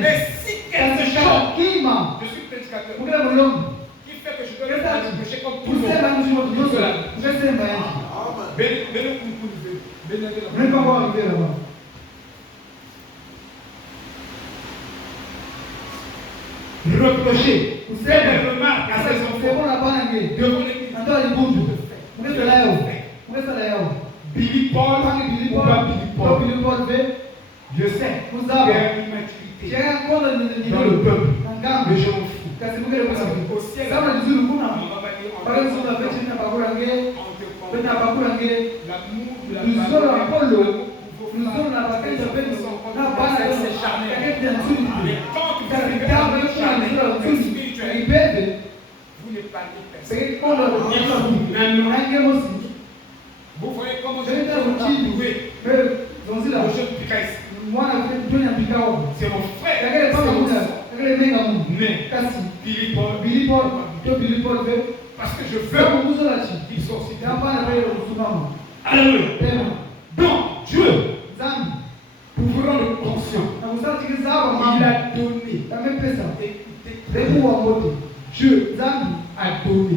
Mais si quelque chose, je suis prédicateur, qui fait que je dois aller prêcher comme tout le monde. Reprocher, faire des remarques à ses enfants devant l'église. Billy Paul ou pas Billy Paul, je sais, il y a une immaturité dans le peuple, mais je m'en fous. Parce qu'au ciel, on va pas dire l'amour de la vous ne parlez personne. Vous voyez comment je vais trouver le jeu de Christ. C'est mon frère. Mais Billy Paul, parce que je veux qu'il soit aussi. Alléluia. Donc Dieu, pour vous rendre conscient, il a donné. Écoutez, Dieu a donné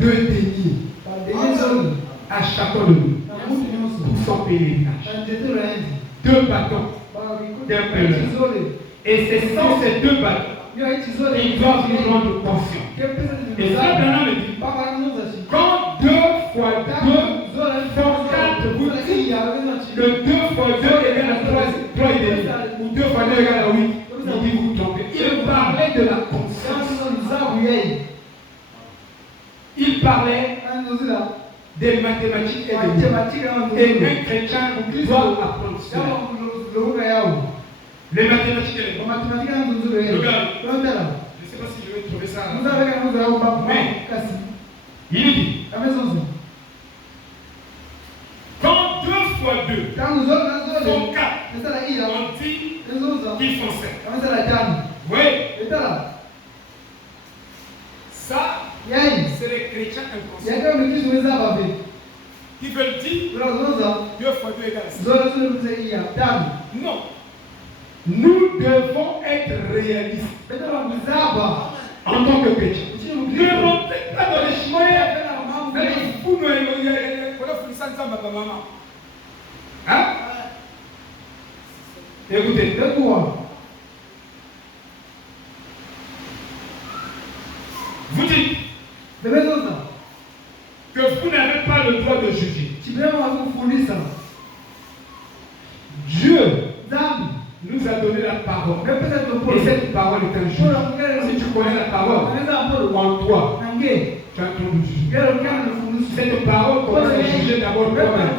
2 deniers à chacun de nous pour son pèlerinage. 2 bâtons d'un pèlerin. Et c'est sans ces 2 bâtons qu'ils doivent nous rendre conscients. Et ça, maintenant, me dit, quand 2 fois 2 font 4, vous dites que 2 fois 2 égale à 3 et demi, ou 2 fois 2 égale à 8. Il dit vous trompez. Il parlait de la conscience. Il parlait des mathématiques et des mots. Et un chrétien doit apprendre cela. Les mathématiques et les mots. Regarde. Je ne sais pas si je vais trouver ça. Mais il dit quand 2 fois 2 sont 4, on dit qu'ils font 7. Oui. Ça, c'est les chrétiens inconscients qui veulent dire 2 fois 2 égale 7. Non. Nous devons être réalistes en tant que chrétiens. Ne rentrez pas dans les chemins. Hein? Écoutez, vous dites que vous n'avez pas le droit de juger. Dieu nous a donné la parole. Et cette parole est un juge. Si tu connais la parole, en toi, tu as un tour de juger. Cette parole commence à juger d'abord toi-même.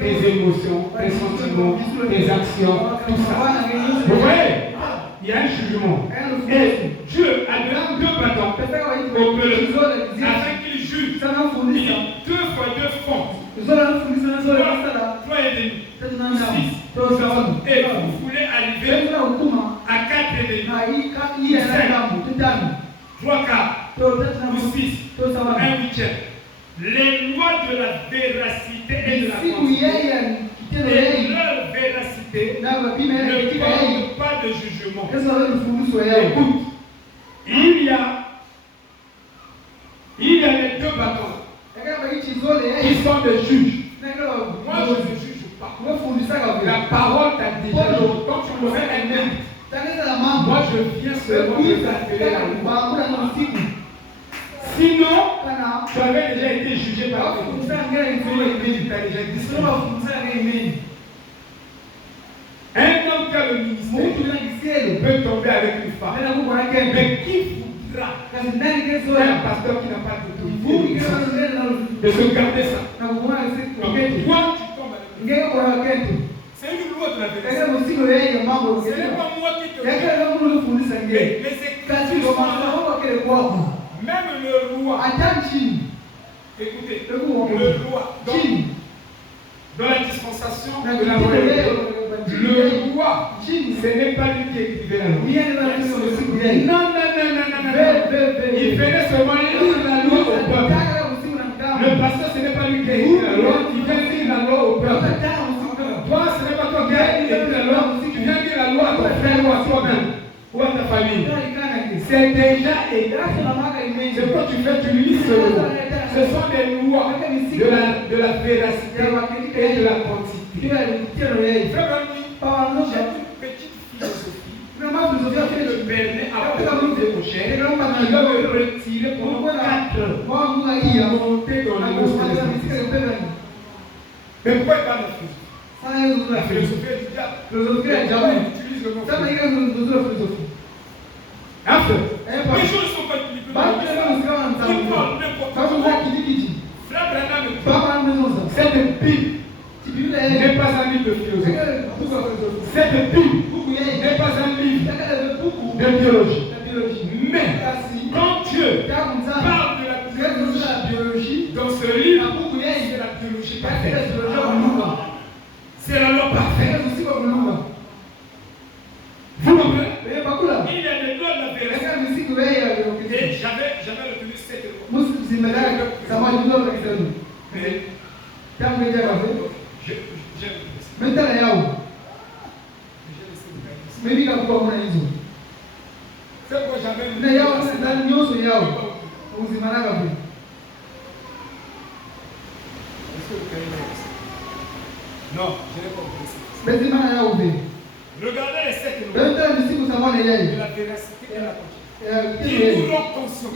Tes émotions, tes sentiments, tes actions, tout ça. Vous voyez? Il y a un jugement. Et Dieu a donné 2 bâtons au peuple afin qu'il juge. 2 fois 2 font 3 et demi. 6. Et vous voulez arriver à 4 et demi. 3 quarts. Ou 6. 1 huitième. Les lois de la véracité et de la quantité et leur véracité ne portent pas de jugement. Écoute, il y a les 2 bâtons qui sont des juges. Moi, je ne juge pas. La parole t'a déjà dit. Quand tu me fais un même, moi, je viens seulement de t'appeler la loi. Sinon, tu avais déjà été jugé par Dieu. Tu as déjà dit cela. Un homme qui a le ministère peut tomber avec une femme. Mais qui voudra un pasteur qui n'a pas d'autorité de se garder ça? Donc, toi, tu tombes avec une. C'est une loi de la vérité. Ce n'est pas moi qui te dis. Mais c'est même le roi. Écoutez, le roi. Donc, dans la dispensation de la loi, le roi, ce n'est pas lui qui écrivait la loi. Non. Il venait seulement lire la loi au peuple. Le pasteur, ce n'est pas lui qui écrit la loi, il vient lire la loi au peuple. Toi, ce n'est pas toi qui as écrit la loi, tu viens lire la loi à ton frère. famille. C'est déjà égal. Ce que tu fais, tu lis seulement. Ce sont des lois de la véracité et de la quantité. J'ai une petite philosophie. Je me permets après de prochain. Je dois me retirer pendant 4 heures. Monter dans le monde. Mais pourquoi pas la philosophie? La philosophie est du diable. Utilise le mot. Enfin, les choses ne sont pas publiques. Ils parlent n'importe quoi. Frère Branham, cette Bible n'est pas un livre de philosophie. Cette Bible n'est pas un livre de biologie. Mais quand Dieu parle de la biologie, dans ce livre, c'est la biologie parfaite. C'est la loi parfaite. Vous comprenez? Il y a des lois de la véracité. Et j'avais retenu cette loi. Mais c'est quoi j'avais non, je n'ai pas compris. Regardez les 7 lois de la véracité et la quantité. Qui nous rend conscients.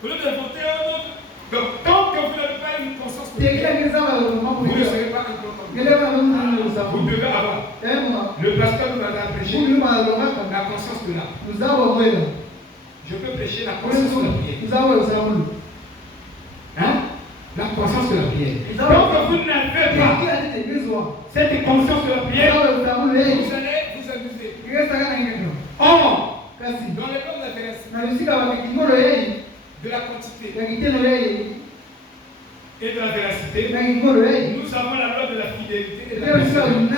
Au lieu d'inventer un autre. Donc, tant que vous n'avez pas une conscience, vous ne serez pas incompris. Vous devez avoir. Le pasteur nous a prêché la conscience de l'âme. Je peux prêcher la conscience de la prière. Hein? La conscience de la prière. Donc, vous n'avez pas cette conscience de la prière, vous allez vous amuser. Or, dans les lois de la véracité, de la quantité et de la véracité, nous avons la loi de la fidélité et de la persévérance.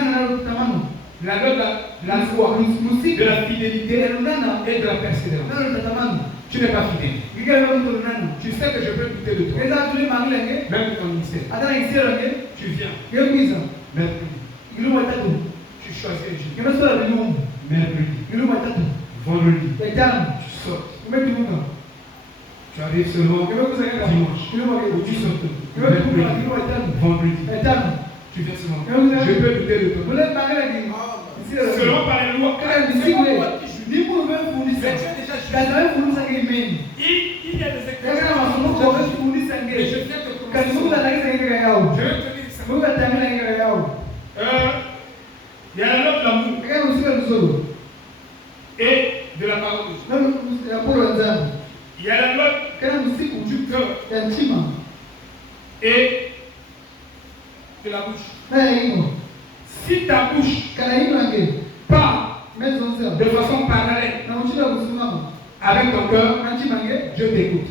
La loi de la loi de la fidélité et de la persévérance. Tu n'es pas fidèle. Tu sais que je peux douter de toi. Même ton ministère. Tu viens. Mercredi. Tu choisis le jour. Mercredi. Vendredi. Tu sors. Tu arrives seulement dimanche. Ou tu sors. Vendredi. Tu viens seulement. Je peux douter de toi. Selon par les lois. Il y a des expressions. Et je viens te commencer. Je vais te dire ça. Il y a la loi de l'amour et de la parole de Dieu. Il y a la loi du cœur et de la bouche. Si ta bouche parle de façon parallèle avec ton cœur, je t'écoute.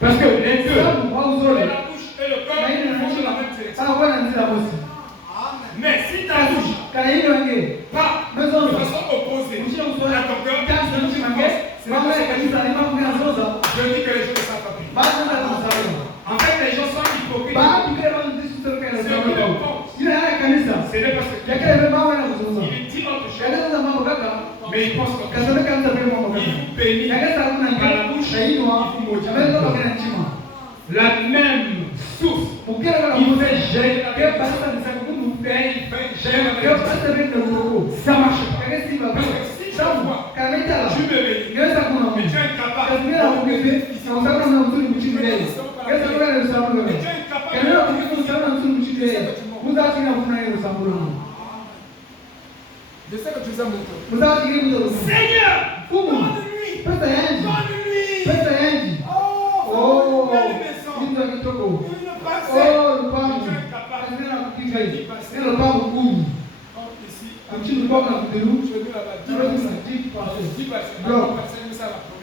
Parce que les deux, la bouche et le cœur, vont dans la même direction. Mais si ta bouche parle de façon opposée à ton cœur, je dis que les gens ne savent pas plus. En fait, les gens sont hypocrites. Ce n'est pas ce qu'il dit. Il dit autre chose. Mais il pense comme ça. Il vous bénit par la bouche, il vous maudit. La même source. Il fait gêner. Ça marche pas. Parce que si chaque fois tu me bénis, mais tu es incapable. Mais tu es incapable. Je sais que tu aimes mon cœur. Seigneur, donne-lui. Oh, belle maison. Une parcelle. Tu es incapable. Ici, je vais là-bas. 10 parcelles.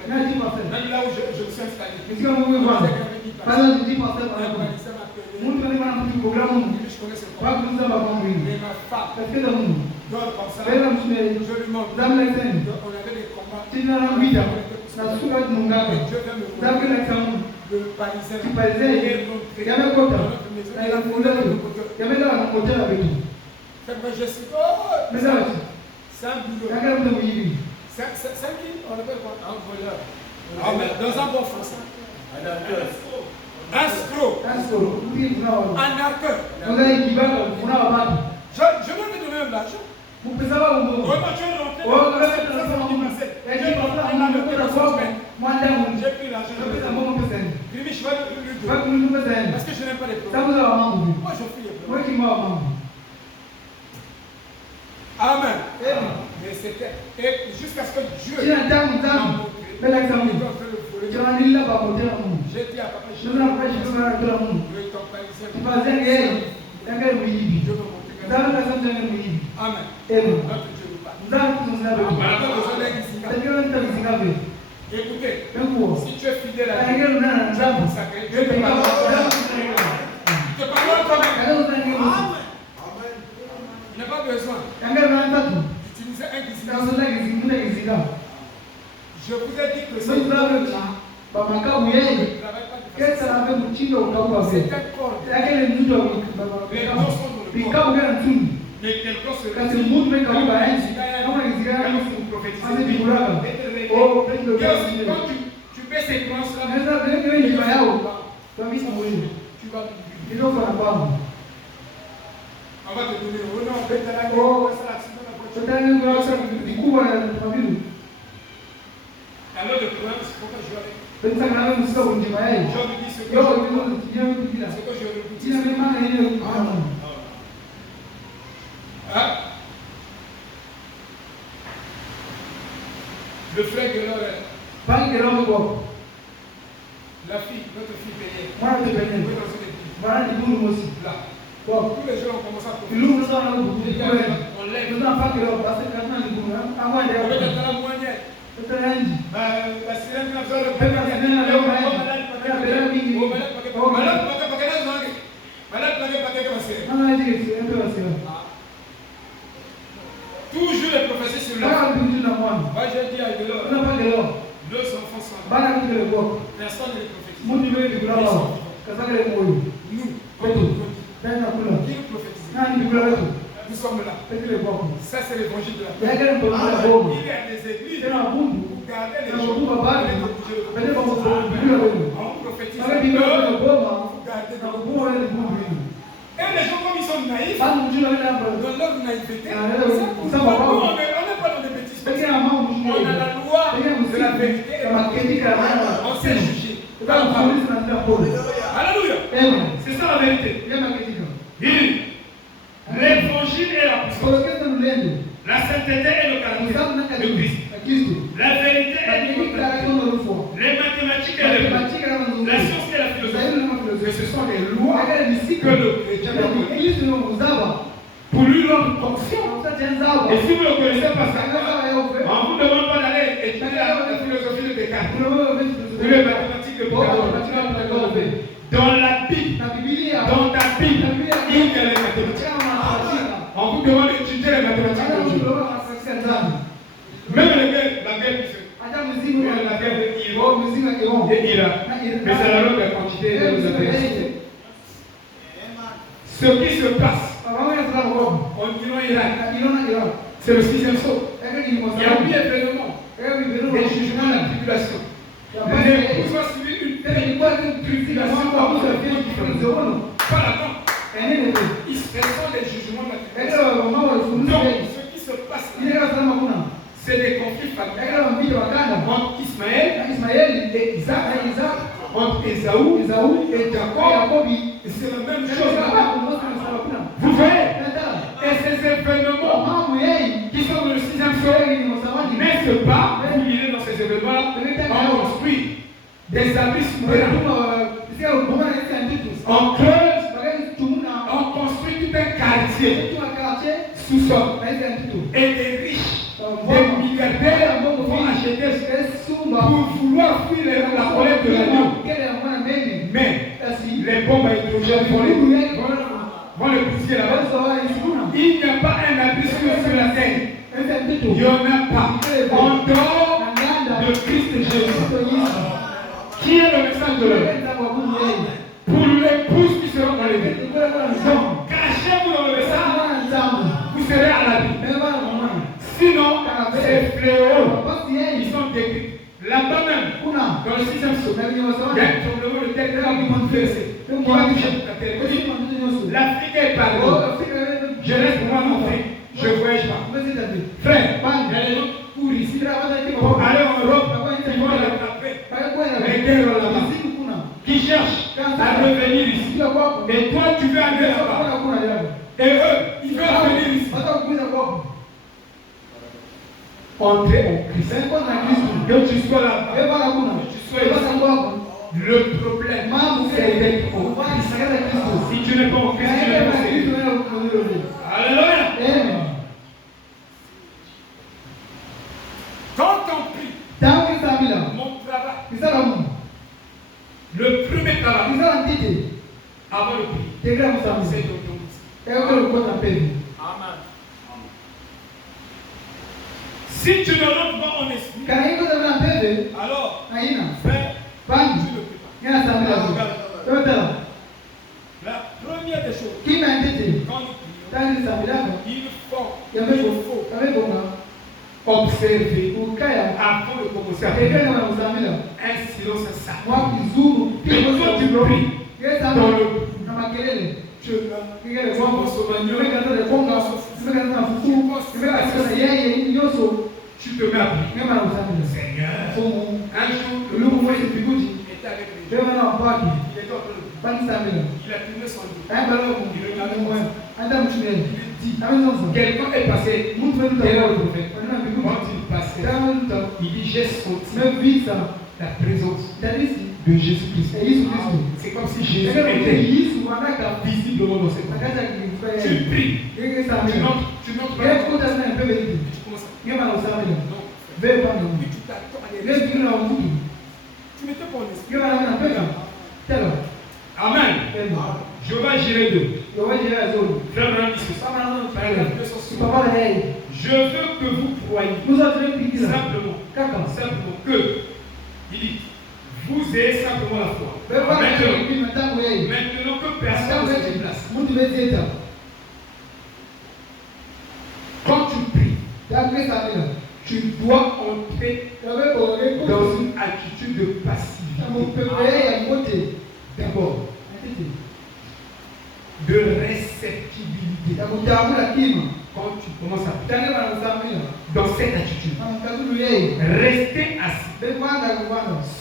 Même là où je me suis installé. Je connais ce point. Mais ma femme, dort comme ça. Je lui montre. On avait des combats. Et Dieu vient me le parisien. C'est vrai, je suis. C'est un boulot. C'est qui on appelle quoi? Un voleur. Amen. Dans un bon français. Un escroc. Un arnaqueur. Je vais lui donner de l'argent. J'ai pris l'argent. Parce que je n'aime pas les problèmes. Moi, je fuis les problèmes. Amen. Mais c'était jusqu'à ce que Dieu j'ai dit à papa, je veux Amen. Écoutez, si tu es fidèle à Dieu, tu vas consacrer. Je te parle toi-même. Il n'a pas besoin d'utiliser un guisement. Je vous ai dit que c'est un corps. Les dons sont dans le corps. Mais quelqu'un se quand tu baisses ces croyances-là, tu vas on va te donner au nom de ta alors le problème, c'est pourquoi je vais le frère de l'or, la fille, notre fille payée. Là. Tous les jours on commence à on lève. Toujours les prophéties sur la moi j'ai dit à Delors, deux enfants sont là. Personne ne les prophétise. Nous, qui nous prophétise? Nous sommes là. Ça c'est l'évangile de la paix. Il y a des églises où garder les gens. On prophétise. Et les gens comme ils sont naïfs, dans leur naïveté, on n'est pas dans des bêtises. On a la loi de la vérité et on sait juger. Alléluia. C'est ça la vérité. L'évangile est la puissance. La sainteté est le caractère de Christ. La vérité est l'immortalité. Les mathématiques et les la science et la philosophie. Mais ce sont des lois que le chrétien doit pour lui rendre conscient. Et si vous ne connaissez pas ça, on ne vous demande pas d'aller étudier la philosophie de Descartes ou les mathématiques de Pythagore. Dans la Bible, dans ta Bible, il y a les mathématiques. On vous demande d'étudier les mathématiques de Dieu. Même la guerre et Irak. Mais c'est la loi de la quantité de nos affaires. Ce qui se passe en Iran, Irak, c'est le 6e saut. Il y a 8 événements. Des jugements de la tribulation. L'épouse va subir une tribulation par vous avez différente. Pas la mort. Ils sont des jugements de la tribulation. Donc, ce qui se passe là, c'est des conflits familiaux entre Ismaël et Isaac, entre Esaü et Jacob. C'est la même chose là-bas. Vous voyez? Et ces événements qui sont dans le 6e saut, n'est-ce pas, vous lirez dans ces événements, on construit des abris souverains. On creuse, on construit tout un quartier sous-sol. Et les riches, des milliardaires vont acheter pour vouloir fuir la colère de l'agneau. Mais les bombes à hydrogène vont les briser là-bas. Il n'y a pas un abri sur la terre. Il n'y en a pas. En dehors de Christ Jésus. Qui est le message de l'homme? Pour l'épouse qui sera dans les vies. Donc, cachez-vous dans le message, vous serez à la vie. Sinon, ces fléaux, ils sont décrits. Là-bas même, dans le 6e saut, il y a un tremblement de terre qui va toucher toute la terre. L'Afrique est partout. Je reste pour moi en Afrique. Je ne voyage pas. Frère, il y a des gens qui courent ici pour aller en Europe, ils vont l'attraper. Les guerres là-bas, qui cherchent à revenir ici. Et toi, tu veux aller là-bas. Et eux, ils veulent venir ici. Entrer en Christ. Que tu sois là-bas, que tu sois ici. Le problème, c'est d'être en Christ. Si tu n'es pas en Christ, tu n'es pas en Christ. Alléluia. Quand on prie, mon travail, le premier travail, avant de prier, c'est d'autonomie. Amen. Si tu ne rentres pas en esprit, alors, frère, tu ne pries pas. La première des choses, quand nous prions, il faut observer avant de commencer à prier. Un silence sacré. Et quand tu pries dans le tu te mets à prier. Seigneur, un jour, le loup était avec lui. Il était en train de il a tourné son dos. Il regardait moi. Il dit, quelqu'un est passé derrière le prophète. Quand il passait, il dit, j'ai senti la présence de Jésus-Christ. C'est comme si Jésus était visiblement dans cette place. Tu pries. Tu n'entres pas. Tu commences à tu n'étais pas en esprit. Amen. Je vais gérer deux. Je veux que vous croyiez simplement que il dit, vous ayez simplement la foi. Maintenant que personne ne se déplace. Quand tu pries, tu dois entrer dans une attitude de passivité. D'abord, de réceptibilité. Quand tu commences à prier, dans cette attitude, restez assis.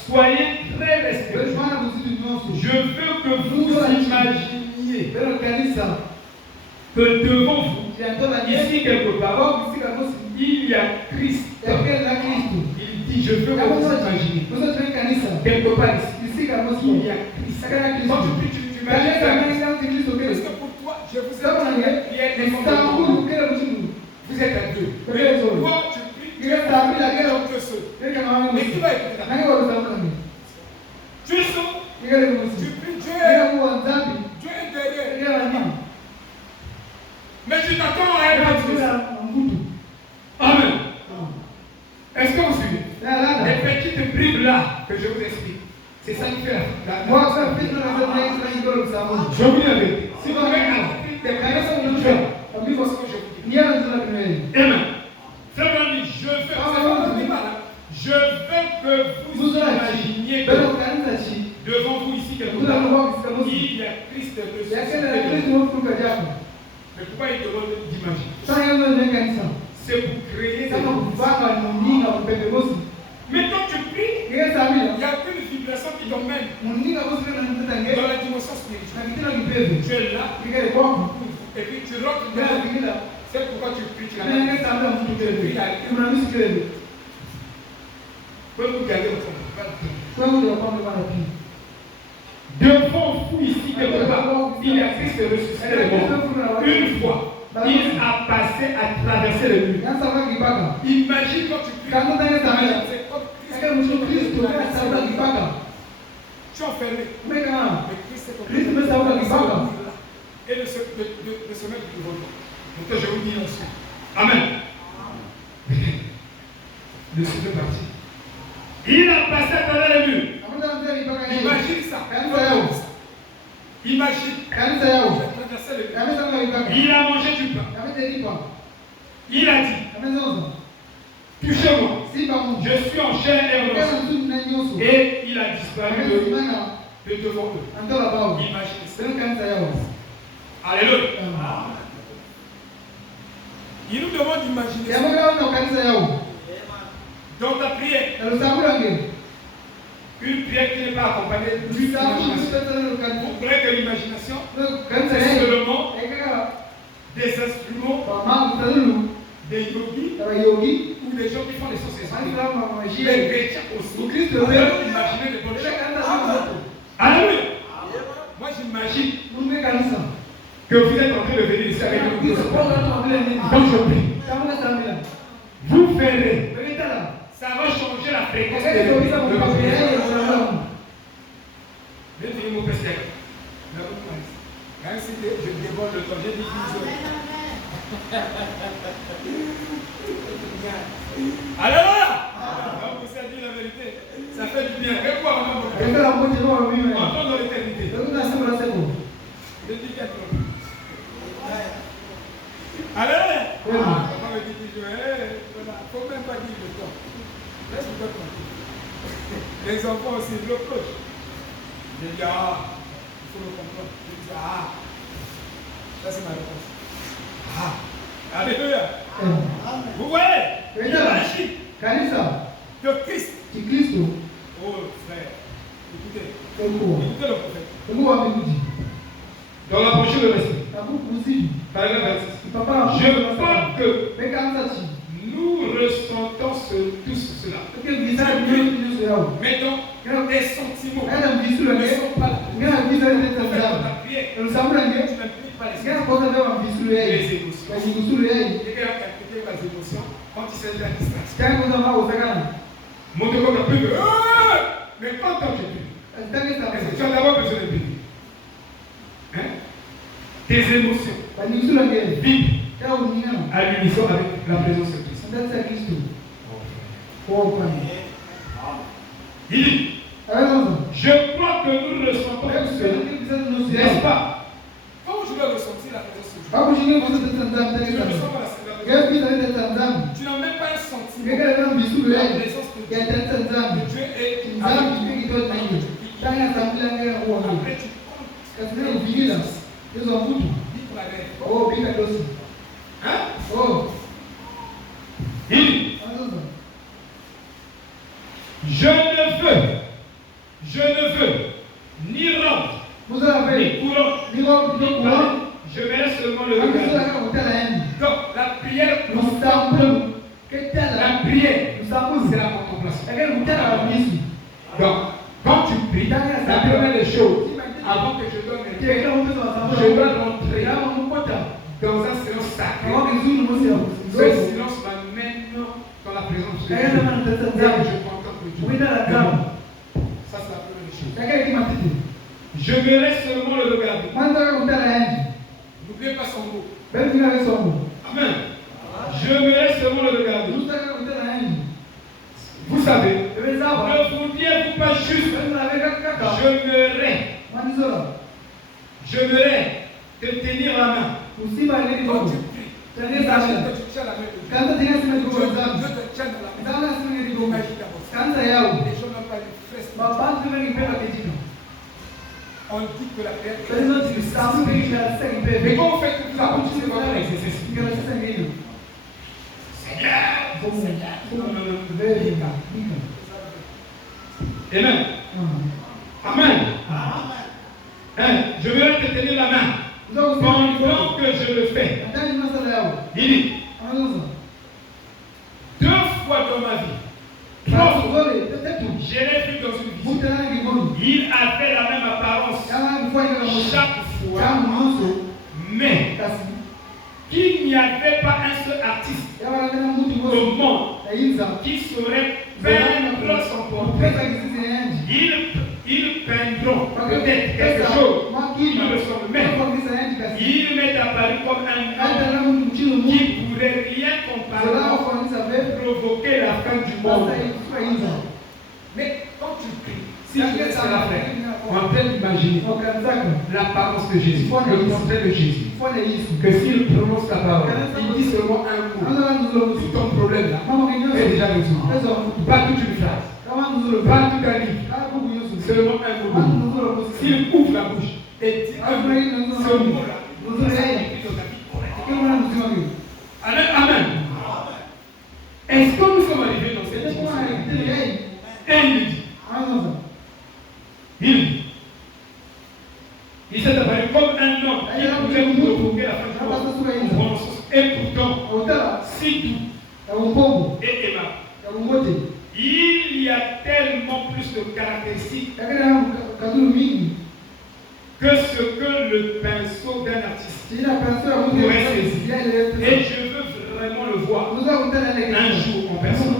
Soyez très respectueux. Je veux que vous imaginiez que devant vous, ici quelque part, il y a Christ. Il dit, je veux que vous imaginiez. Quelque part ici, il y a Christ. Quand tu pries, tu imagines parce que pour toi, je vous ai dit, vous êtes à deux. Mais toi, tu pries, tu es que seul. Mais qui va écouter ta prière? Tu es seul. Tu pries, Dieu est derrière. Mais tu t'attends à être Amen. Est-ce que vous suivez? Les petites bribes là que je vous explique, c'est ça qui fait la. Je vous dis la vérité. Si vous avez appris des connaissances de Dieu, on dit ce que je vous dis. Amen. Frère, je veux que vous imaginiez que devant vous ici, quelque part, il y a Christ de mais pourquoi il demande d'imaginer? C'est pour créer des mais quand tu pries, il y a une vibration qui t'emmène dans la dimension spirituelle. Tu es là, et puis tu rentres dedans. C'est pourquoi tu pries, tu l'as dit. Vous gardez votre devant vous ici, quelque part, il y a Christ ressuscité les morts. Une fois, il a passé à traverser le mur. Imagine quand tu pries. C'est comme Christ. Tu es enfermé. Mais Christ est enfermé. Et de se mettre devant toi. Donc je vous dis ensuite. Amen. Le second parti. Il a passé à travers le mur. Imagine ça. Imagine. Il a mangé du pain. Il a dit, touchez-moi. Je suis en chair et en os. Et il a disparu de devant eux. Imaginez ça. Alléluia. Il nous demande d'imaginer ça. Dans ta prière, une prière qui n'est pas accompagnée d'imagination. Vous croyez que l'imagination, c'est seulement des instruments, des yogis ou des gens qui font des choses esprits. Les chrétiens aussi. Vous peuvent imaginer des bonnes choses. Alléluia. Moi j'imagine que vous êtes en train de venir ici avec une bonne journée. Vous verrez. Ça va changer la fréquence de votre prière. Je dis mon père. Même si je déborde le temps, j'ai dit 10 heures. Alléluia! Vous savez dire la vérité. Ça fait du bien. Et quoi, on entend dans l'éternité. Je dis quelque chose. Alléluia! On me dit toujours, il ne faut même pas dire le temps. Laisse-moi tranquille. Les enfants aussi, le coach. Je dis, il faut le comprendre. Je dis, ça c'est ma réponse. Alléluia. Vous voyez? L'anarchie de Christ. Oh frère, écoutez le prophète. Dans la prochaine verset, paragraphe 26. Je crois que nous ressentons tous cela. Mettons des sentiments ne sont pas là. Dans ta prière, tu n'impliques pas les émotions. Les émotions, quand il s'agit de la distraction. Mon Dieu, quand tu as plus de... Mais quand tu es plus, est-ce que tu as d'abord besoin de prier? Tes émotions vibrent à l'unisson avec la présence de Christ. Il dit, je crois que nous ressentons cela, n'est-ce pas? Comment je dois ressentir la présence de Dieu? Tu ne ressens pas la présence de Dieu. Tu n'as même pas un sentiment. La présence de Dieu est avec toi. Après tu comptes. Oh, bien aussi. Hein? Oh. Je ne veux ni rendre, ni couronne, ni parler. Je verrai seulement le regard. Donc, la prière, c'est la contemplation. Donc, quand tu pries, la première des choses, avant que je donne mes prières, je dois rentrer dans un silence sacré. Ce silence m'amène dans la présence de Dieu. Je contemple Dieu. Ça, c'est la première des choses. Je verrai seulement le regarder. N'oubliez pas son mot. Amen. Je verrai seulement le regarder. Vous savez, ne vous dites pas juste, je verrai te tenir la main. Quand tu pries, tu tiens la main. Je te tiens la main. Les gens n'ont pas une fesse. On dit que la prière est. Mais quand on fait tout ça, on dit que c'est un exercice. Amen. Amen. Je vais te tenir la main. Pendant que je le fais, il dit 2 fois dans ma vie, 3 fois, je l'ai vu dans une vision. Il avait la même apparence chaque fois, mais qu'il n'y avait pas un seul artiste au monde qui saurait peindre son portrait. Ils peindront peut-être quelque chose qui ne ressemble même. Il m'est apparu comme un homme qui ne pourrait rien comparer, provoquer la fin du monde. Mais quand tu pries, si tu laisses la fin, on peut l'imaginer. l'apparence de Jésus, le portrait de Jésus. Que s'il prononce la parole, il dit seulement un mot. Tout ton problème là est déjà résolu. Pas toute une phrase, pas tout un livre, seulement un mot. S'il ouvre la bouche et dit un mot, ce mot-là, ça écrit dans ta vie. Amen. Est-ce que nous sommes arrivés dans cette dimension? Et il s'est apparu comme un homme qui pouvait nous provoquer la fin du monde. Et pourtant, si doux et aimable. Il y a tellement plus de caractéristiques que ce que le pinceau d'un artiste pourrait saisir. Et je veux vraiment le voir un jour en personne.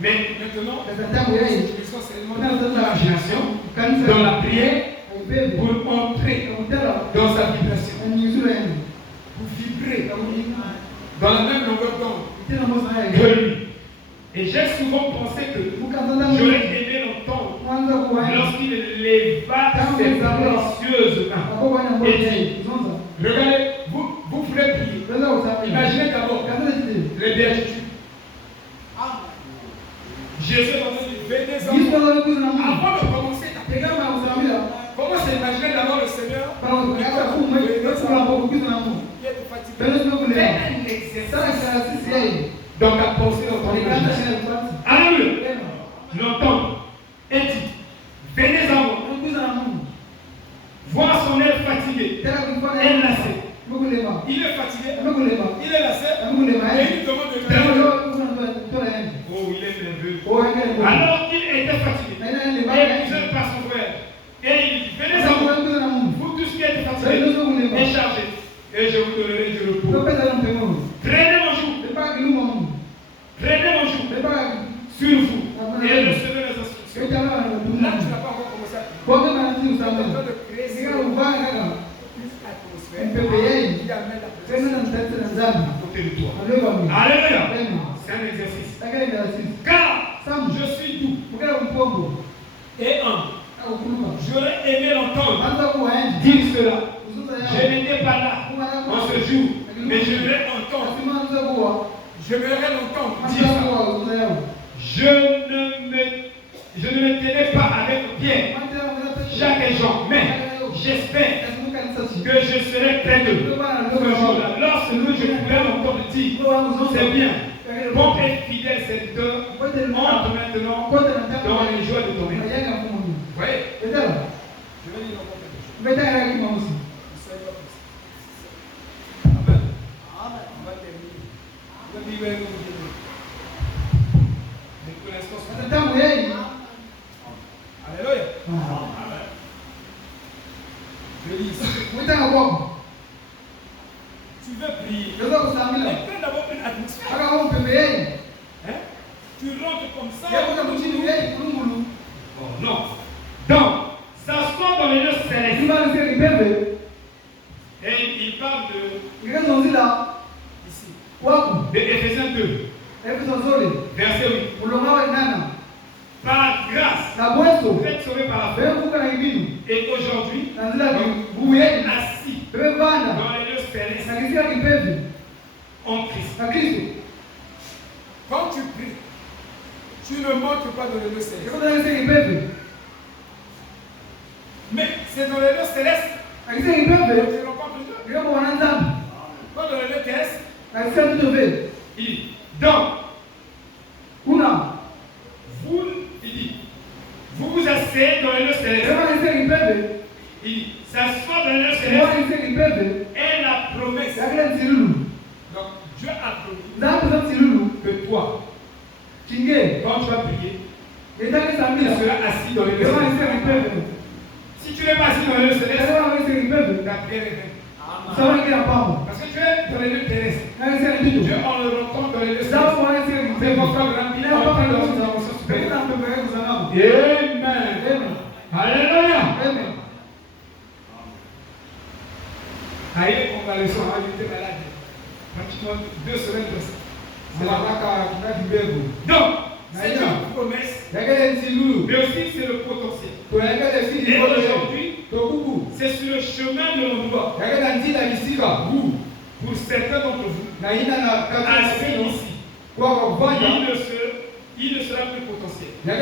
Mais maintenant, utilisons seulement l'imagination dans la prière pour entrer dans sa vibration, pour vibrer dans la même longueur d'onde que lui. Et j'ai souvent pensé que j'aurais aimé l'entendre lorsqu'il leva ses précieuses mains et dit, regardez, vous voulez prier. Imaginez d'abord les béatitudes. Jésus va dire, venez avant de commencer ta prière. Comment s'imaginer d'abord le Seigneur? Fais un exercice dans ta pensée, dans ton imagination. Alléluia. L'entendre et dit, venez à moi. Voir son air fatigué et lassé. Il est fatigué, il est lassé, et il demande de faire. Oh, il est nerveux. Alors qu'il était fatigué, épuisé par son frère, et il dit, venez à moi, vous tous qui êtes fatigués et chargés, et je vous donnerai du repos. Traînez mon joug, sur vous, et recevez les instructions. Là, tu n'as pas encore commencé à prier. Tu as besoin de créer plus atmosphère. Il amène la présence à côté de toi. Alléluia. C'est un exercice. Car je suis doux et humble. J'aurais aimé l'entendre dire cela. Je n'étais pas là en ce jour, mais je vais entendre. Je vais l'entendre dire ça. Je ne me tenais pas avec Pierre, Jacques et Jean, mais j'espère que je serai près d'eux ce jour-là. Lorsque je pourrai encore dire, c'est bien, bon et fidèle serviteur, entre maintenant dans les joies de ton maître. Vous voyez? Je vais dire encore quelque chose. Amen. On va terminer. Je vais dire alléluia. Je lis ici. Tu veux prier. Mais crée d'abord une atmosphère. Hein? Tu rentres comme ça. Oh non. Donc, ça sort dans les lieux célestes. Et il parle de ici. De Éphésiens 2. Verset 8. Par grâce, vous êtes sauvés par la foi. Et aujourd'hui, vous êtes assis dans les lieux célestes en Christ. Quand tu pries, tu ne montres pas dans les lieux célestes. Mais c'est dans les lieux célestes que tu rencontres Dieu. Pas dans les lieux terrestres. Il dit, donc, vous vous asseyez dans les lieux célestes. Il dit, s'asseoir dans les lieux célestes est la promesse. Donc, Dieu a promis que toi, quand tu vas prier, tu seras assis dans les lieux célestes. Si tu n'es pas assis dans les lieux célestes, ta prière est vaine. Parce que tu es dans les lieux terrestres. Dieu en le rencontre dans les lieux célestes. C'est votre grand bilan en train de vous avancer supérieur. Amen. Alléluia. Aïe, on va le soir, il était malade. Pratiquement 2 semaines de ça. Donc, c'est une promesse. Mais aussi, c'est le potentiel. Et aujourd'hui, C'est sur le chemin de l'endroit où, pour certains d'entre vous, assis ici, il ne sera plus potentiel. Mais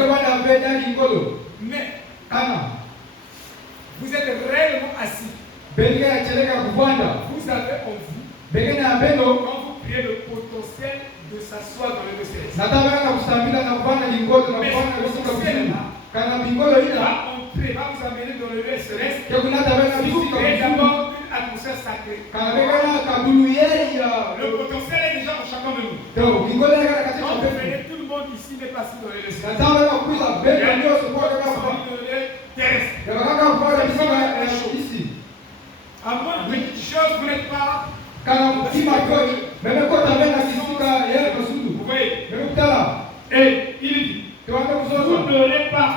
vous êtes réellement assis. Vous avez en vous, quand vous priez, le potentiel de s'asseoir dans le lieu céleste. Mais ce potentiel va entrer, va vous amener dans le lieu céleste. Si vous créez d'abord une atmosphère sacrée. Le potentiel est déjà en chacun de nous. Quand vous venez, tout le monde ici n'est pas assis dans le lieu céleste. Il y a une terrestre. À moins de petites choses, vous n'êtes pas. Vous voyez. Et il dit, vous n'aurez pas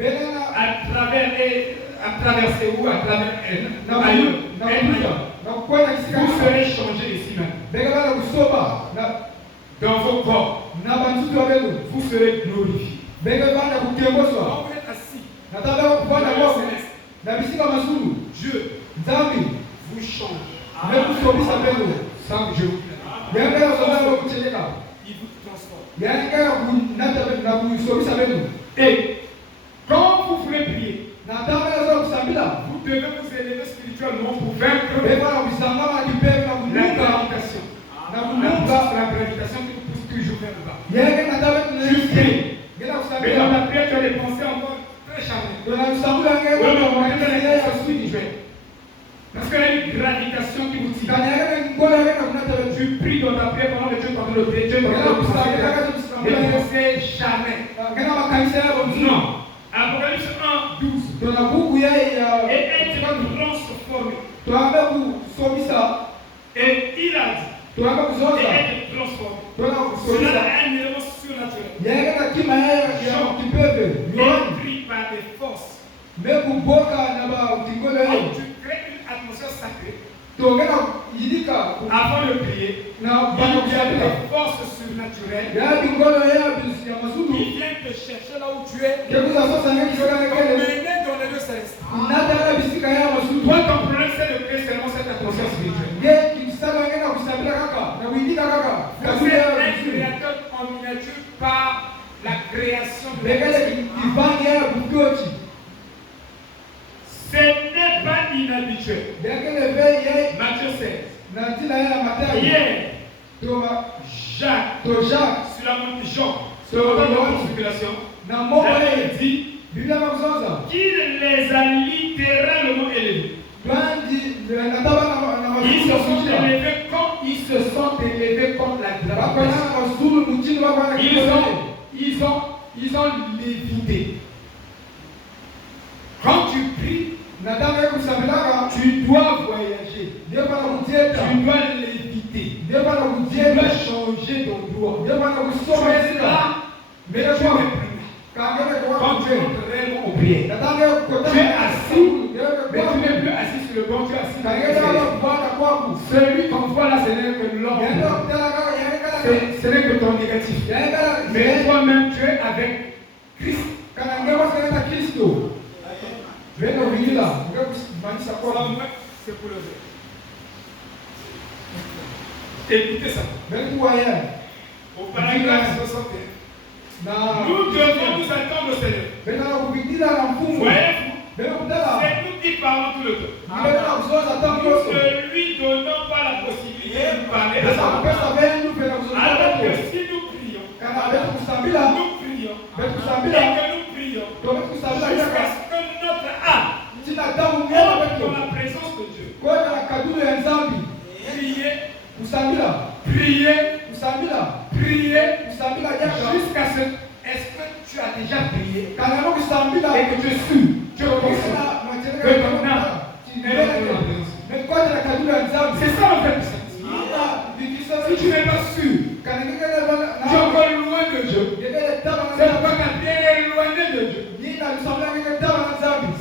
à traverser ou à travers ailleurs. Vous serez changé ici même. Dans vos corps. Vous serez glorifiés. Quand vous êtes assis, Dieu vous change. Sans que je vous plaise. Il vous transforme. Et quand vous voulez prier, vous devez vous élever spirituellement pour vaincre la gravitation. La gravitation qui vous pousse toujours vers le bas. Tu pries. Mais dans la prière, tu as des pensées encore très chargées. Parce qu'il y a une gravitation qui vous tire. Tu pries dans ta prière pendant que Dieu t'entend le prier. Dieu t'entend le prier. Ne pensez jamais. Non. Apocalypse 1, 12. Et elle sera transformée. Et il a dit. Et elle est transformée. Cela a un élément surnaturel. Elle prie par des forces. Tu crées une atmosphère sacrée. Avant de prier, il y a des forces surnaturelles qui viennent te chercher là où tu es. Mener dans les deux célestes. Toi, ton problème, c'est de créer seulement cette atmosphère spirituelle. Vous êtes un créateur en miniature par la création de l'esprit. Ce n'est pas inhabituel. Matthieu 16. Hier, Jacques, sur la montagne Jean, sur la montagne de circulation, il dit qu'il les a littéralement élevés. Ils se sont élevés contre la gravitation. Ils ont lévité. Quand tu pries, tu dois voyager. Tu dois l'éviter. Tu dois changer d'endroit. Tu es là, mais tu n'es plus là. Quand tu entres réellement au prière, tu es assis, mais tu n'es plus assis sur le banc, tu es assis dans le ciel. Celui qu'on voit là, ce n'est que l'homme. Ce n'est que ton négatif. Mais toi-même, tu es avec Christ. C'est pour le ver. Écoutez ça. Au paragraphe 61. Nous devons nous attendre au Seigneur. Voyez-vous? C'est nous qui parlons tout le temps. Nous ne lui donnons pas la possibilité de parler à sa place. Alors que si nous prions, et que nous prions, jusqu'à ce que notre âme entre dans la présence de Dieu. Prier, jusqu'à ce. Est-ce que tu as déjà prié et que tu es sûr, tu reçois que ton âme est dans la présence. C'est ça en fait. Si tu n'es pas sûr, tu es encore loin de Dieu. C'est pourquoi ta prière est éloignée de Dieu.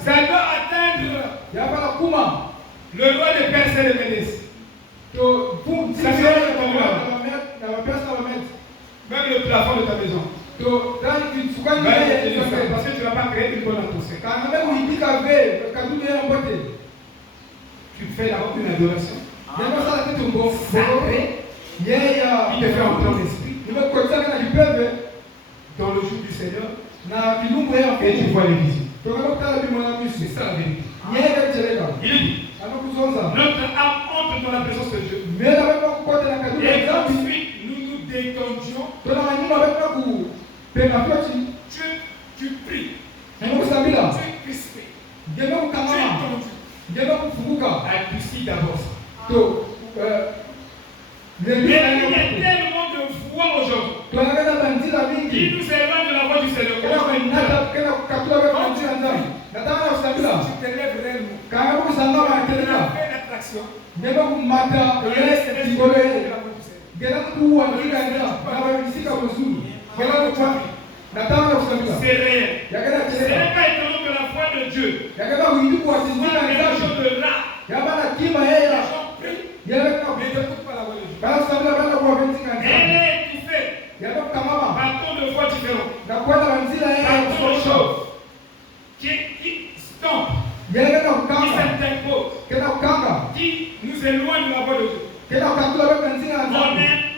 Ça doit atteindre le roi de Perse et de Médès. Ça doit atteindre même le plafond de ta maison. Parce que tu n'as pas créé une bonne atmosphère. d'une adoration sacrée. Il te fait entrer en esprit dans le jour du Seigneur et tu vois les visions. C'est ça la vérité. Il dit, notre âme entre dans la présence de Dieu. Et ensuite, nous nous détendions. Tu pries. Tu es crispé. Tu es tendu. Adoucis d'abord ça. Mais il y a tellement de voix aujourd'hui qui nous éloignent de la voix du Seigneur. Quand tu te lèves réellement, tu as fait l'attraction. C'est réel. Ce n'est pas étonnant que la foi de Dieu soit quelque chose de rare. Les gens prient, mais ils n'écoutent pas la voix de Dieu. Elle est étouffée par tant de voix différentes, par tant de choses qui stompent, qui s'interposent, qui nous éloignent de la voix de Dieu.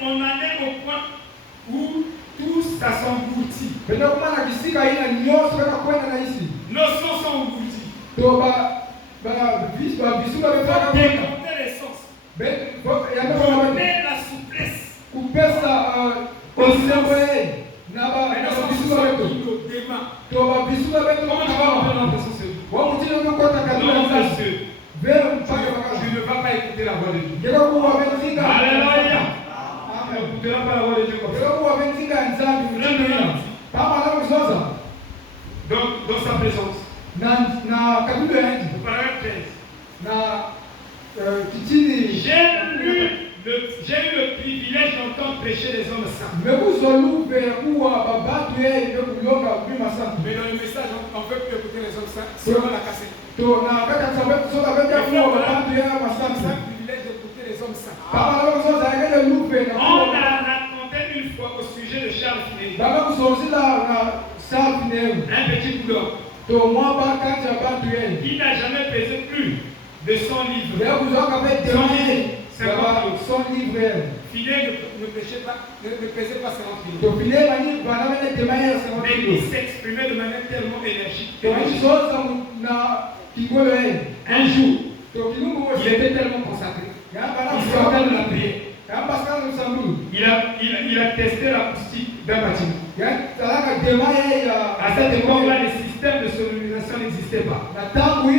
On en est au point où tout ça s'engloutit. Nos sens sont engloutis. Il faut décompter les sens. Donner la souplesse. Je ne vais pas écouter la voix de Dieu. Alléluia. On n'écoutera pas la voix de Dieu comme ça. Donc, dans sa présence. Paragraphe 13. J'ai eu le privilège d'entendre prêcher les hommes saints. Mais dans le message, on ne veut plus écouter les hommes saints, c'est vraiment la cassette. On a un privilège d'écouter les hommes saints. On a raconté une fois au sujet de Charles Finet. Un petit boulot. Il n'a jamais pesé plus de 100 livres. 100 livres. Finet ne pesait pas 50 livres. Mais il s'exprimait de manière tellement énergique. Un jour, il était tellement consacré. Il sortait de la prière. Il a testé l'acoustique d'un bâtiment. À cette époque-là, les systèmes de sonorisation n'existaient pas. Pourquoi il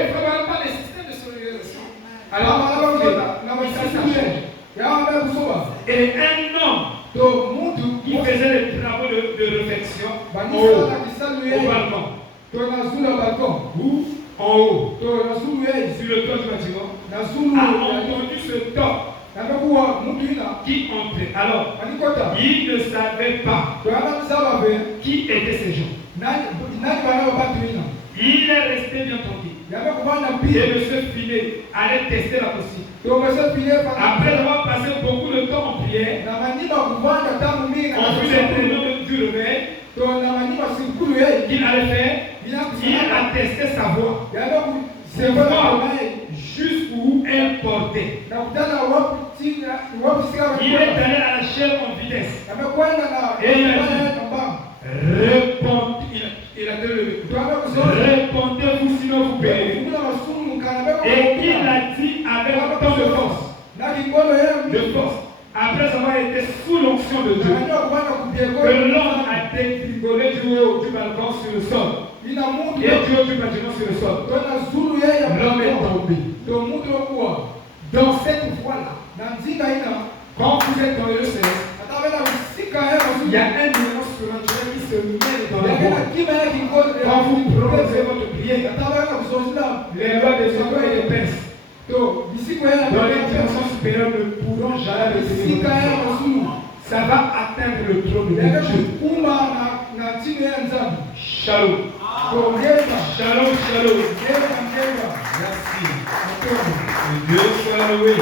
ne faut pas les systèmes de sonorisation? Alors, et un homme qui faisait les travaux de réflexion au balcon. Ou en haut, sur le toit du bâtiment, a entendu ce top qui entrait. Alors, il ne savait pas qui étaient ces gens. Il est resté bien tranquille. Et M. Finet allait tester la possible. Après avoir passé beaucoup de temps en prière, en vue des prénoms du réveil, qu'il allait faire, il a testé sa voix. C'est voir jusqu'où elle portait. Il est allé à la chair en vitesse. Et il a dit, répondez-vous sinon vous payez. Et il a dit avec tant de force. Après avoir été sous l'onction de Dieu, que l'homme a dégringolé du haut du balcon sur le sol. Et du haut du bâtiment sur le sol. L'homme est tombé. Dans cette voie-là, quand vous êtes dans le Seigneur, il y a un élément surnaturel qui se met dans la voie. Quand vous prononcez votre prière, les lois des hommes et des pères dans les dimensions supérieures ne pourront jamais le tenir. Ça va atteindre le trône de Dieu. Shalom. Shalom, shalom. Merci. Que Dieu soit loué.